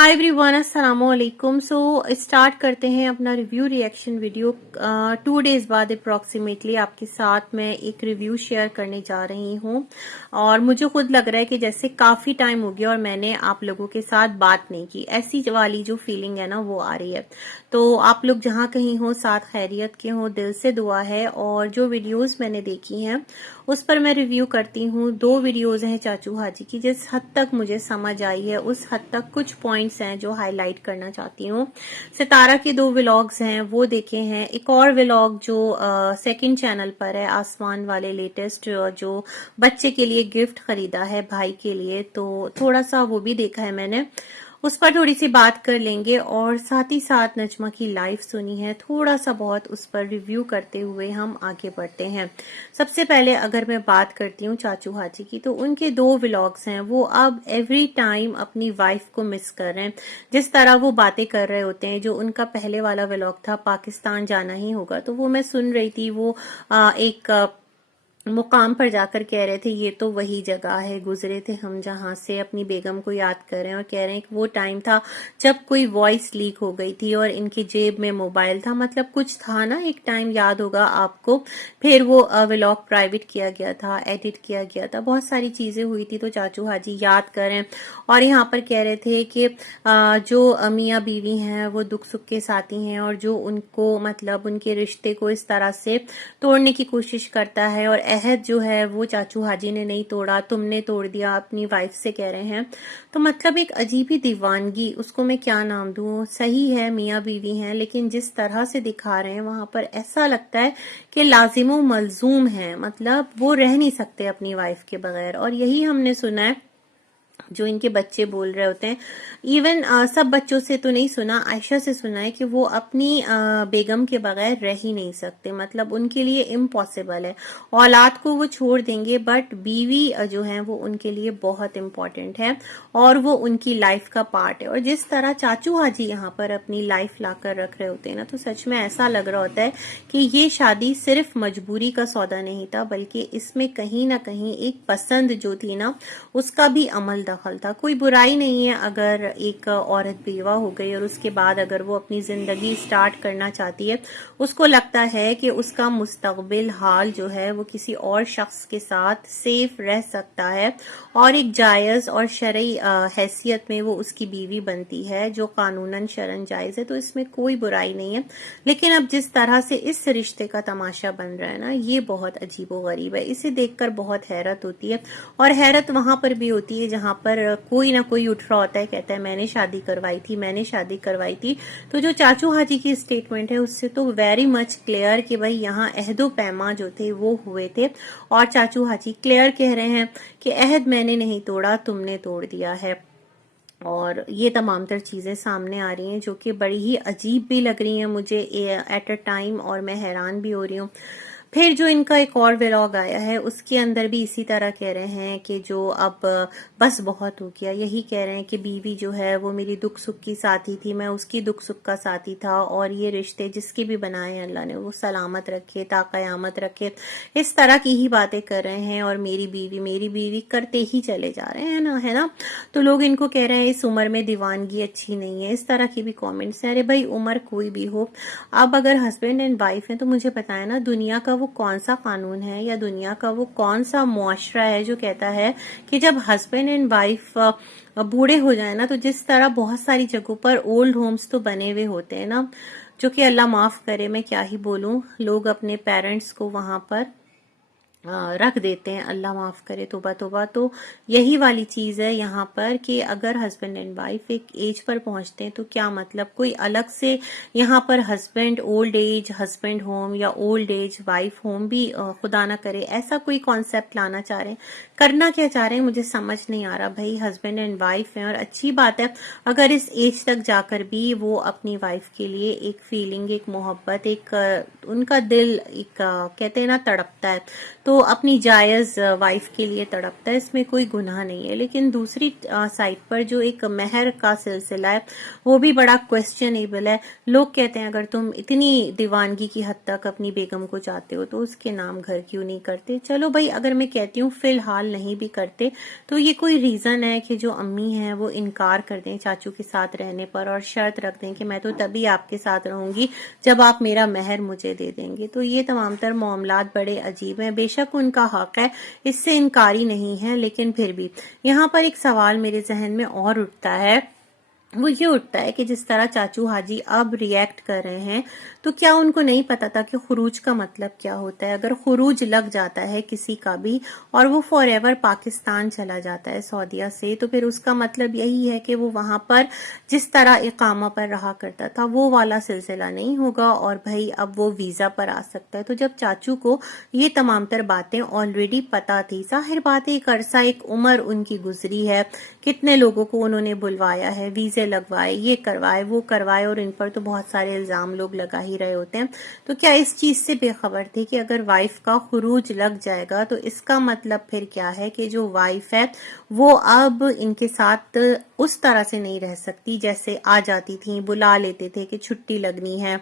Hi everyone, अस्सलाम वालेकुम। So start करते हैं अपना रिव्यू रिएक्शन वीडियो। 2 डेज बाद अप्रॉक्सीमेटली आपके साथ मैं एक रिव्यू शेयर करने जा रही हूँ और मुझे खुद लग रहा है कि जैसे काफी टाइम हो गया और मैंने आप लोगों के साथ बात नहीं की, ऐसी वाली जो फीलिंग है ना वो आ रही है। तो आप लोग जहाँ कहीं हो, साथ खैरियत के हो, दिल से दुआ है। और जो वीडियोस मैंने देखी हैं उस पर मैं रिव्यू करती हूँ। 2 वीडियोस हैं चाचू हाजी की, जिस हद तक मुझे समझ आई है उस हद तक कुछ पॉइंट्स हैं जो हाईलाइट करना चाहती हूँ। सितारा के 2 व्लॉग्स हैं वो देखे हैं। एक और व्लॉग जो सेकंड चैनल पर है, आसमान वाले लेटेस्ट, जो बच्चे के लिए गिफ्ट खरीदा है भाई के लिए, तो थोड़ा सा वो भी देखा है मैंने। उस पर थोड़ी सी बात कर लेंगे और साथ ही साथ नजमा की लाइव सुनी है, थोड़ा सा बहुत उस पर रिव्यू करते हुए हम आगे बढ़ते हैं। सबसे पहले अगर मैं बात करती हूँ चाचू हाजी की, तो उनके 2 व्लॉग्स हैं वो अब एवरी टाइम अपनी वाइफ को मिस कर रहे हैं। जिस तरह वो बातें कर रहे होते हैं, जो उनका पहले वाला व्लॉग था पाकिस्तान जाना ही होगा, तो वो मैं सुन रही थी। वो एक मुकाम पर जाकर कह रहे थे ये तो वही जगह है, गुजरे थे हम जहां से, अपनी बेगम को याद कर रहे हैं और कह रहे हैं कि वो टाइम था जब कोई वॉइस लीक हो गई थी और इनकी जेब में मोबाइल था। मतलब कुछ था ना, एक टाइम याद होगा आपको। फिर वो व्लॉग प्राइवेट किया गया था, एडिट किया गया था, बहुत सारी चीजें हुई थी। तो चाचू हाजी याद करें और यहाँ पर कह रहे थे कि जो मियाँ बीवी हैं वो दुख सुख के साथी हैं और जो उनको मतलब उनके रिश्ते को इस तरह से तोड़ने की कोशिश करता है, और अहद जो है वो चाचू हाजी ने नहीं तोड़ा, तुमने तोड़ दिया, अपनी वाइफ से कह रहे हैं। तो मतलब एक अजीब ही दीवानगी, उसको मैं क्या नाम दूं। सही है मियाँ बीवी हैं, लेकिन जिस तरह से दिखा रहे हैं वहां पर ऐसा लगता है कि लाजिमो मलजूम है, मतलब वो रह नहीं सकते अपनी वाइफ के बगैर। और यही हमने सुना है जो इनके बच्चे बोल रहे होते हैं। इवन सब बच्चों से तो नहीं सुना, आयशा से सुना है कि वो अपनी बेगम के बगैर रह ही नहीं सकते, मतलब उनके लिए इम्पॉसिबल है। औलाद को वो छोड़ देंगे बट बीवी जो है वो उनके लिए बहुत इम्पोर्टेंट है और वो उनकी लाइफ का पार्ट है। और जिस तरह चाचू हाजी यहाँ पर अपनी लाइफ लाकर रख रहे होते हैं ना, तो सच में ऐसा लग रहा होता है कि ये शादी सिर्फ मजबूरी का सौदा नहीं था, बल्कि इसमें कहीं ना कहीं एक पसंद जो थी ना उसका भी अमल दखल था। कोई बुराई नहीं है अगर एक औरत बेवा हो गई और उसके बाद अगर वो अपनी जिंदगी स्टार्ट करना चाहती है, उसको लगता है कि उसका मुस्तकबिल हाल जो है वो किसी और शख्स के साथ सेफ रह सकता है और एक जायज और शरई हैसियत में वो उसकी बीवी बनती है, जो कानूनन शरन जायज है। तो इसमें कोई बुराई नहीं है, लेकिन अब जिस तरह से इस रिश्ते का तमाशा बन रहा है ना, ये बहुत अजीबो गरीब है। इसे देखकर बहुत हैरत होती है, और हैरत वहां पर भी होती है जहां पर कोई ना कोई उठ रहा होता है, कहता है मैंने शादी करवाई थी, मैंने शादी करवाई थी। तो जो चाचू हाजी की स्टेटमेंट है उससे तो वेरी मच क्लियर कि भाई यहाँ अहदो पैमा जो थे वो हुए थे, और चाचू हाजी क्लियर कह रहे हैं कि अहद मैंने नहीं तोड़ा, तुमने तोड़ दिया है। और ये तमाम तर चीजें सामने आ रही हैं जो कि बड़ी ही अजीब भी लग रही हैं मुझे एट अ टाइम, और मैं हैरान भी हो रही हूँ। फिर जो इनका एक और व्लॉग आया है उसके अंदर भी इसी तरह कह रहे हैं कि जो अब बस बहुत हो गया। यही कह रहे हैं कि बीवी जो है वो मेरी दुख सुख की साथी थी, मैं उसकी दुख सुख का साथी था, और ये रिश्ते जिसके भी बनाए हैं अल्लाह ने वो सलामत रखे, ता कयामत रखे। इस तरह की ही बातें कर रहे हैं और मेरी बीवी करते ही चले जा रहे हैं ना, है ना। तो लोग इनको कह रहे हैं इस उम्र में दीवानगी अच्छी नहीं है, इस तरह की भी कमेंट्स हैं। अरे भाई उम्र कोई भी हो, अब अगर हस्बैंड एंड वाइफ है तो मुझे बताया ना दुनिया का वो कौन सा कानून है या दुनिया का वो कौन सा मुआशरा है जो कहता है कि जब हस्बैंड एंड वाइफ बूढ़े हो जाए ना, तो जिस तरह बहुत सारी जगहों पर ओल्ड होम्स तो बने हुए होते हैं ना, जो कि अल्लाह माफ करे, मैं क्या ही बोलूं, लोग अपने पेरेंट्स को वहां पर रख देते हैं, अल्लाह माफ करे, तोबा तोबा। तो यही वाली चीज है यहाँ पर कि अगर हस्बैंड एंड वाइफ एक एज पर पहुंचते हैं तो क्या मतलब कोई अलग से यहाँ पर husband old age husband home या ओल्ड एज वाइफ होम भी खुदा ना करे ऐसा कोई कॉन्सेप्ट लाना चाह रहे हैं। करना क्या चाह रहे हैं मुझे समझ नहीं आ रहा। भाई हस्बैंड एंड वाइफ है और अच्छी बात है अगर इस एज तक जाकर भी वो अपनी वाइफ के लिए एक फीलिंग, एक मोहब्बत, एक उनका दिल एक कहते हैं ना तड़पता है, تو اپنی جائز وائف کے لیے تڑپتا ہے، اس میں کوئی گناہ نہیں ہے. لیکن دوسری سائڈ پر جو ایک مہر کا سلسلہ ہے وہ بھی بڑا کویسچنیبل ہے. لوگ کہتے ہیں اگر تم اتنی دیوانگی کی حد تک اپنی بیگم کو چاہتے ہو تو اس کے نام گھر کیوں نہیں کرتے. چلو بھائی، اگر میں کہتی ہوں فی الحال نہیں بھی کرتے تو یہ کوئی ریزن ہے کہ جو امی ہیں وہ انکار کر دیں چاچو کے ساتھ رہنے پر اور شرط رکھ دیں کہ میں تو تبھی آپ کے ساتھ رہوں گی جب آپ میرا مہر مجھے دے دیں گے. تو یہ تمام تر معاملات بڑے عجیب ہیں. بے شک ان کا حق ہے، اس سے انکاری نہیں ہے، لیکن پھر بھی یہاں پر ایک سوال میرے ذہن میں اور اٹھتا ہے. وہ یہ اٹھتا ہے کہ جس طرح چاچو حاجی اب ریئیکٹ کر رہے ہیں تو کیا ان کو نہیں پتا تھا کہ خروج کا مطلب کیا ہوتا ہے؟ اگر خروج لگ جاتا ہے کسی کا بھی اور وہ فار ایور پاکستان چلا جاتا ہے سعودیہ سے، تو پھر اس کا مطلب یہی ہے کہ وہ وہاں پر جس طرح اقامہ پر رہا کرتا تھا وہ والا سلسلہ نہیں ہوگا اور بھائی اب وہ ویزا پر آ سکتا ہے. تو جب چاچو کو یہ تمام تر باتیں آلریڈی پتا تھی، ظاہر بات ہے ایک عرصہ، ایک عمر ان کی گزری ہے، کتنے لوگوں کو انہوں نے بلوایا ہے، ویزے لگوائے، یہ کروائے وہ کروائے، اور ان پر تو بہت سارے الزام لوگ لگا ہی رہے ہوتے ہیں. تو کیا اس چیز سے بے خبر تھے کہ اگر وائف کا خروج لگ جائے گا تو اس کا مطلب پھر کیا ہے کہ جو وائف ہے وہ اب ان کے ساتھ اس طرح سے نہیں رہ سکتی جیسے آ جاتی تھیں، بلا لیتے تھے کہ چھٹی لگنی ہے،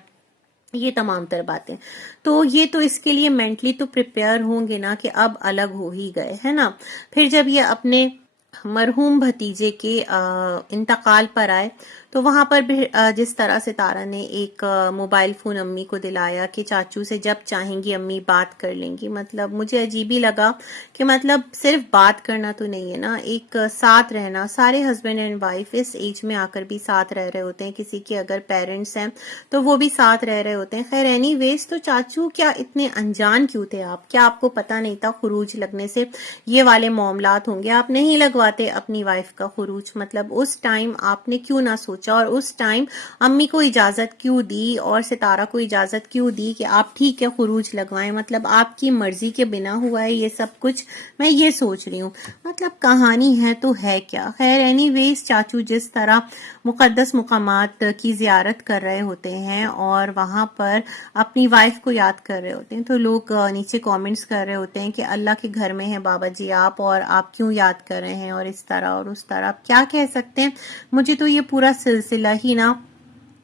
یہ تمام تر باتیں. تو یہ تو اس کے لیے مینٹلی تو پریپیئر ہوں گے نا کہ اب الگ ہو ہی گئے ہے نا. پھر جب یہ اپنے مرحوم بھتیجے کے انتقال پر آئے تو وہاں پر بھی جس طرح ستارہ نے ایک موبائل فون امی کو دلایا کہ چاچو سے جب چاہیں گی امی بات کر لیں گی، مطلب مجھے عجیب ہی لگا کہ مطلب صرف بات کرنا تو نہیں ہے نا، ایک ساتھ رہنا. سارے ہسبینڈ اینڈ وائف اس ایج میں آ کر بھی ساتھ رہ رہے ہوتے ہیں، کسی کے اگر پیرنٹس ہیں تو وہ بھی ساتھ رہ رہے ہوتے ہیں. خیر اینی ویز، تو چاچو کیا اتنے انجان کیوں تھے آپ؟ کیا آپ کو پتا نہیں تھا خروج لگنے سے یہ والے معاملات ہوں گے؟ آپ نہیں لگواتے اپنی وائف کا خروج، مطلب اس ٹائم آپ نے کیوں نہ سوچا اور اس ٹائم امی کو اجازت کیوں دی اور ستارہ کو اجازت کیوں دی کہ آپ ٹھیک ہے خروج لگوائیں؟ مطلب آپ کی مرضی کے بنا ہوا ہے یہ سب کچھ، میں یہ سوچ رہی ہوں. مطلب کہانی ہے تو ہے کیا. خیر اینی ویز، چاچو جس طرح مقدس مقامات کی زیارت کر رہے ہوتے ہیں اور وہاں پر اپنی وائف کو یاد کر رہے ہوتے ہیں تو لوگ نیچے کامنٹس کر رہے ہوتے ہیں کہ اللہ کے گھر میں ہیں بابا جی آپ، اور آپ کیوں یاد کر رہے ہیں، اور اس طرح اور اس طرح. کیا کہہ سکتے ہیں؟ مجھے تو یہ پورا سلسلہ ہی نا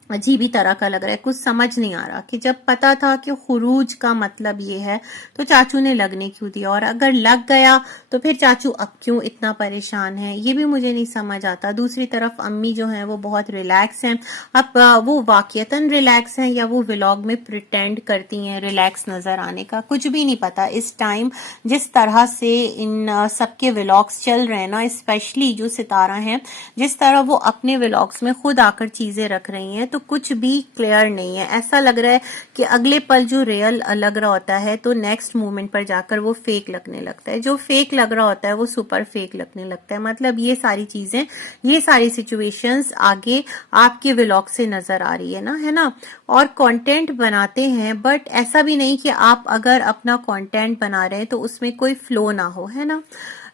عجیب ہی طرح کا لگ رہا ہے. کچھ سمجھ نہیں آ رہا کہ جب پتا تھا کہ خروج کا مطلب یہ ہے تو چاچو نے لگنے کیوں دیا، اور اگر لگ گیا تو پھر چاچو اب کیوں اتنا پریشان ہے، یہ بھی مجھے نہیں سمجھ آتا. دوسری طرف امی جو ہیں وہ بہت ریلیکس ہیں. اب وہ واقعتاً ریلیکس ہیں یا وہ ولاگ میں پریٹینڈ کرتی ہیں ریلیکس نظر آنے کا، کچھ بھی نہیں پتا. اس ٹائم جس طرح سے ان سب کے ولاگس چل رہے ہیں نا، اسپیشلی جو ستارہ ہیں، جس طرح وہ اپنے ولاگس میں خود آ کر چیزیں رکھ رہی ہیں تو کچھ بھی کلیئر نہیں ہے. ایسا لگ رہا ہے کہ اگلے پل جو ریئل لگ رہا ہوتا ہے تو نیکسٹ مومنٹ پر جا کر وہ فیک لگنے لگتا ہے، جو فیک لگ رہا ہوتا ہے وہ سپر فیک لگنے لگتا ہے. مطلب یہ ساری چیزیں، یہ ساری سچویشنز آگے آپ کے ولاگ سے نظر آ رہی ہے نا. اور کانٹینٹ بناتے ہیں بٹ ایسا بھی نہیں کہ آپ اگر اپنا کانٹینٹ بنا رہے ہیں تو اس میں کوئی فلو نہ ہو، ہے نا.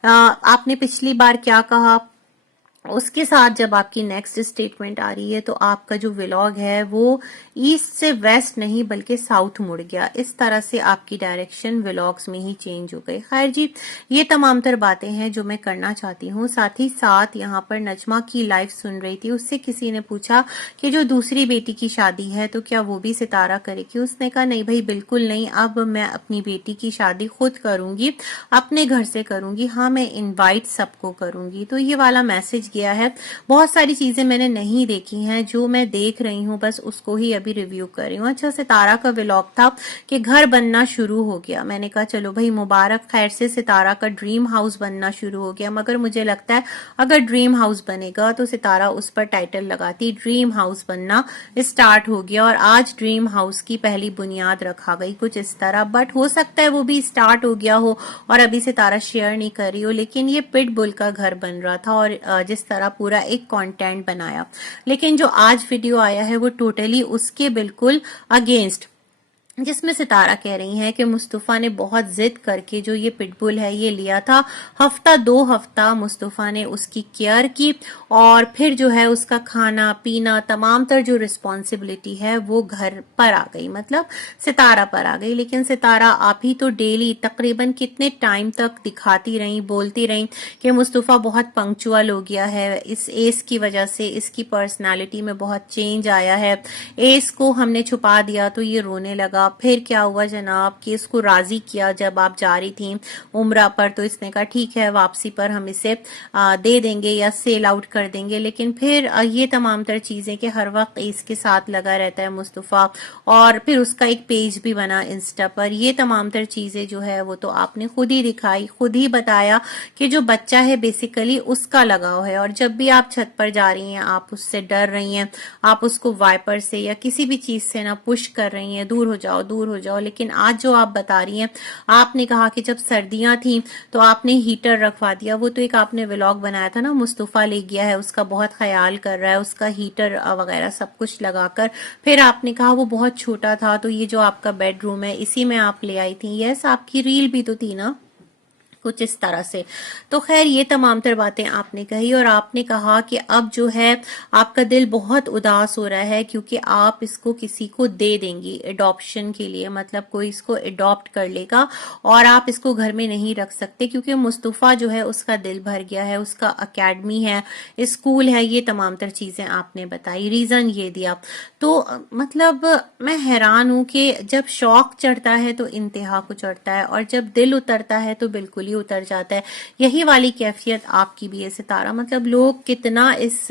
آپ نے پچھلی بار کیا کہا، اس کے ساتھ جب آپ کی نیکسٹ اسٹیٹمنٹ آ رہی ہے تو آپ کا جو ولاگ ہے وہ ایسٹ سے ویسٹ نہیں بلکہ ساؤتھ مڑ گیا. اس طرح سے آپ کی ڈائریکشن ولاگز میں ہی چینج ہو گئی. خیر جی، یہ تمام تر باتیں ہیں جو میں کرنا چاہتی ہوں. ساتھ ہی ساتھ یہاں پر نجمہ کی لائف سن رہی تھی، اس سے کسی نے پوچھا کہ جو دوسری بیٹی کی شادی ہے تو کیا وہ بھی ستارہ کرے گی؟ اس نے کہا نہیں بھائی بالکل نہیں، اب میں اپنی بیٹی کی شادی خود کروں گی، اپنے گھر سے کروں گی. ہاں میں انوائٹ سب کو کروں گی. تو یہ والا میسج گیا ہے. بہت ساری چیزیں میں نے نہیں دیکھی ہیں، جو میں دیکھ رہی ہوں بس اس کو ہی ابھی ریویو کر رہی ہوں. اچھا، ستارہ کا ولاگ تھا کہ گھر بننا شروع ہو گیا. میں نے کہا چلو بھائی مبارک، خیر سے ستارہ کا ڈریم ہاؤس بننا شروع ہو گیا. مگر مجھے لگتا ہے اگر ڈریم ہاؤس بنے گا تو ستارہ اس پر ٹائٹل لگاتی ڈریم ہاؤس بننا اسٹارٹ ہو گیا، اور آج ڈریم ہاؤس کی پہلی بنیاد رکھا گئی، کچھ اس طرح. بٹ ہو سکتا ہے وہ بھی اسٹارٹ ہو گیا ہو اور ابھی ستارہ شیئر نہیں کر رہی ہو. لیکن یہ پٹ بل کا گھر بن رہا تھا اور جس طرح پورا ایک کانٹینٹ بنایا، لیکن جو آج ویڈیو آیا ہے وہ ٹوٹلی اس کے بالکل اگینسٹ. जिसमें सितारा कह रही हैं कि मुस्तफ़ा ने बहुत जिद करके जो ये पिटबुल है ये लिया था। हफ्ता 2 हफ्ता मुस्तफ़ा ने उसकी केयर की और फिर जो है उसका खाना पीना तमाम तर जो रिस्पॉन्सिबिलिटी है वो घर पर आ गई, मतलब सितारा पर आ गई। लेकिन सितारा आप ही तो डेली तकरीबन कितने टाइम तक दिखाती रही, बोलती रही कि मुस्तफ़ा बहुत पंक्चुअल हो गया है, इस एस की वजह से इसकी पर्सनालिटी में बहुत चेंज आया है, एस को हमने छुपा दिया तो ये रोने लगा। फिर क्या हुआ जनाब कि इसको राजी किया, जब आप जा रही थी उम्रा पर तो इसने कहा ठीक है वापसी पर हम इसे दे देंगे या सेल आउट कर देंगे। लेकिन फिर ये तमाम तर चीजें कि हर वक्त इसके साथ लगा रहता है मुस्तफ़ा, और फिर उसका एक पेज भी बना इंस्टा पर। ये तमाम तर चीजें जो है वो तो आपने खुद ही दिखाई, खुद ही बताया कि जो बच्चा है बेसिकली उसका लगाव है, और जब भी आप छत पर जा रही हैं आप उससे डर रही हैं, आप उसको वाइपर से या किसी भी चीज से ना पुश कर रही हैं, दूर हो जाओ दूर हो जाओ। लेकिन आज जो आप बता रही हैं, आपने कहा कि जब सर्दियां थी तो आपने हीटर रखवा दिया। वो तो एक आपने व्लॉग बनाया था ना, मुस्तफ़ा ले गया है, उसका बहुत ख्याल कर रहा है, उसका हीटर वगैरह सब कुछ लगाकर। फिर आपने कहा वो बहुत छोटा था तो ये जो आपका बेडरूम है इसी में आप ले आई थी। यस, आपकी रील भी तो थी ना कुछ इस तरह से। तो खैर ये तमाम तर बातें आपने कही, और आपने कहा कि अब जो है आपका दिल बहुत उदास हो रहा है क्योंकि आप इसको किसी को दे देंगी एडॉप्शन के लिए, मतलब कोई इसको एडॉप्ट कर लेगा और आप इसको घर में नहीं रख सकते क्योंकि मुस्तफ़ा जो है उसका दिल भर गया है, उसका अकेडमी है, स्कूल है, ये तमाम तर चीजें आपने बताई, रीजन ये दिया। तो मतलब मैं हैरान हूं कि जब शौक चढ़ता है तो इंतहा को चढ़ता है, और जब दिल उतरता है तो बिल्कुल ही उतर जाता है। यही वाली कैफियत आपकी भी है सितारा। मतलब लोग कितना इस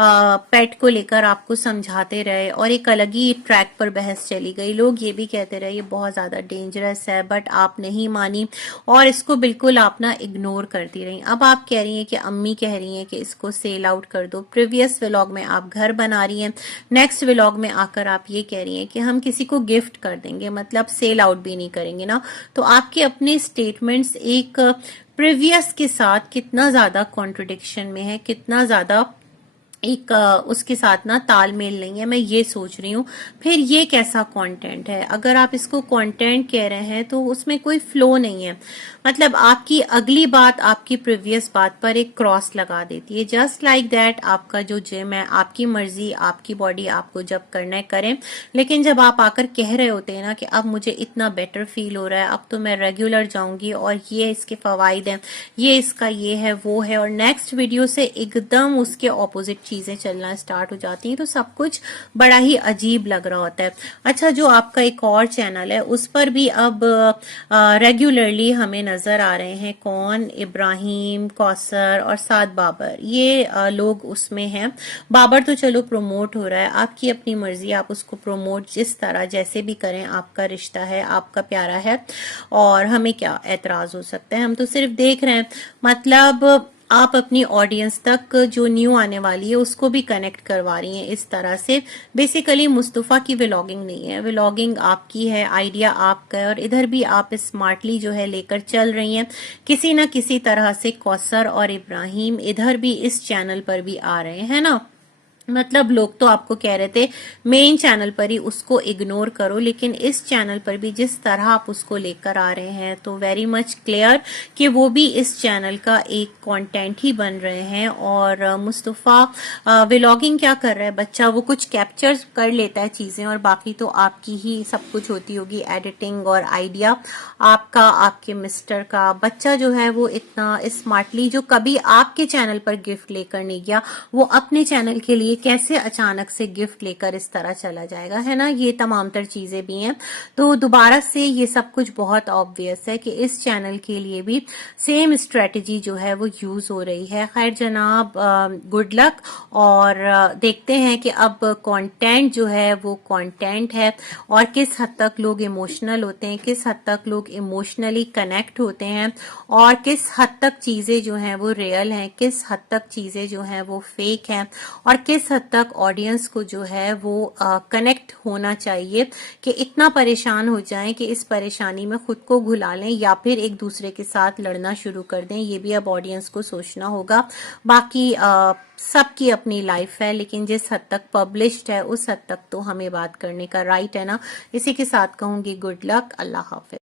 पेट को लेकर आपको समझाते रहे और एक अलग ही ट्रैक पर बहस चली गई। लोग ये भी कहते रहे ये बहुत ज्यादा डेंजरस है, बट आप नहीं मानी और इसको बिल्कुल आप ना इग्नोर करती रही। अब आप कह रही हैं कि अम्मी कह रही हैं कि इसको सेल आउट कर दो। प्रीवियस व्लॉग में आप घर बना रही हैं, नेक्स्ट व्लॉग में आकर आप ये कह रही हैं कि हम किसी को गिफ्ट कर देंगे, मतलब सेल आउट भी नहीं करेंगे ना। तो आपके अपने स्टेटमेंट्स एक प्रीवियस के साथ कितना ज्यादा कॉन्ट्रडिक्शन में है, कितना ज्यादा एक उसके साथ ना तालमेल नहीं है, मैं ये सोच रही हूँ। फिर ये कैसा कंटेंट है? अगर आप इसको कंटेंट कह रहे हैं तो उसमें कोई फ्लो नहीं है। मतलब आपकी अगली बात आपकी प्रीवियस बात पर एक क्रॉस लगा देती है। जस्ट लाइक दैट आपका जो जिम है, आपकी मर्जी, आपकी बॉडी, आपको जब करना है करें। लेकिन जब आप आकर कह रहे होते हैं ना कि अब मुझे इतना बेटर फील हो रहा है, अब तो मैं रेगुलर जाऊंगी और ये इसके फवाइद हैं, ये इसका ये है वो है, और नेक्स्ट वीडियो से एकदम उसके ऑपोजिट चीजें चलना स्टार्ट हो जाती हैं, तो सब कुछ बड़ा ही अजीब लग रहा होता है। अच्छा, जो आपका एक और चैनल है उस पर भी अब रेगुलरली हमें नजर आ रहे हैं, कौन, इब्राहिम, कौसर और साद बाबर, ये लोग उसमें हैं। बाबर तो चलो प्रमोट हो रहा है, आपकी अपनी मर्जी, आप उसको प्रमोट जिस तरह जैसे भी करें, आपका रिश्ता है, आपका प्यारा है, और हमें क्या एतराज हो सकता है, हम तो सिर्फ देख रहे हैं। मतलब आप अपनी ऑडियंस तक जो न्यू आने वाली है उसको भी कनेक्ट करवा रही हैं इस तरह से। बेसिकली मुस्तफ़ा की व्लॉगिंग नहीं है, व्लॉगिंग आपकी है, आइडिया आपका है, और इधर भी आप स्मार्टली जो है लेकर चल रही हैं। किसी न किसी तरह से कौसर और इब्राहिम इधर भी इस चैनल पर भी आ रहे हैं ना। मतलब लोग तो आपको कह रहे थे मेन चैनल पर ही उसको इग्नोर करो, लेकिन इस चैनल पर भी जिस तरह आप उसको लेकर आ रहे हैं तो वेरी मच क्लियर कि वो भी इस चैनल का एक कंटेंट ही बन रहे हैं। और मुस्तफ़ा व्लॉगिंग क्या कर रहा है, बच्चा वो कुछ कैप्चर कर लेता है चीजें, और बाकी तो आपकी ही सब कुछ होती होगी, एडिटिंग और आइडिया आपका, आपके मिस्टर का। बच्चा जो है वो इतना स्मार्टली, जो कभी आपके चैनल पर गिफ्ट लेकर नहीं गया, वो अपने चैनल के लिए कैसे अचानक से गिफ्ट लेकर इस तरह चला जाएगा, है ना। ये तमाम तर चीजें भी हैं। तो दोबारा से ये सब कुछ बहुत ऑब्वियस है कि इस चैनल के लिए भी सेम स्ट्रेटजी जो है वो यूज हो रही है। खैर जनाब, गुड लक, और देखते हैं कि अब कंटेंट जो है वो कंटेंट है, और किस हद तक लोग इमोशनल होते हैं, किस हद तक लोग इमोशनली कनेक्ट होते हैं, और किस हद तक चीजें जो हैं वो रियल हैं, किस हद तक चीजें जो हैं वो फेक हैं, और किस حد تک آڈینس کو جو ہے وہ کنیکٹ ہونا چاہیے کہ اتنا پریشان ہو جائیں کہ اس پریشانی میں خود کو گھلا لیں یا پھر ایک دوسرے کے ساتھ لڑنا شروع کر دیں. یہ بھی اب آڈینس کو سوچنا ہوگا. باقی سب کی اپنی لائف ہے، لیکن جس حد تک پبلشڈ ہے اس حد تک تو ہمیں بات کرنے کا رائٹ ہے نا. اسی کے ساتھ کہوں گی گڈ لک. اللہ حافظ.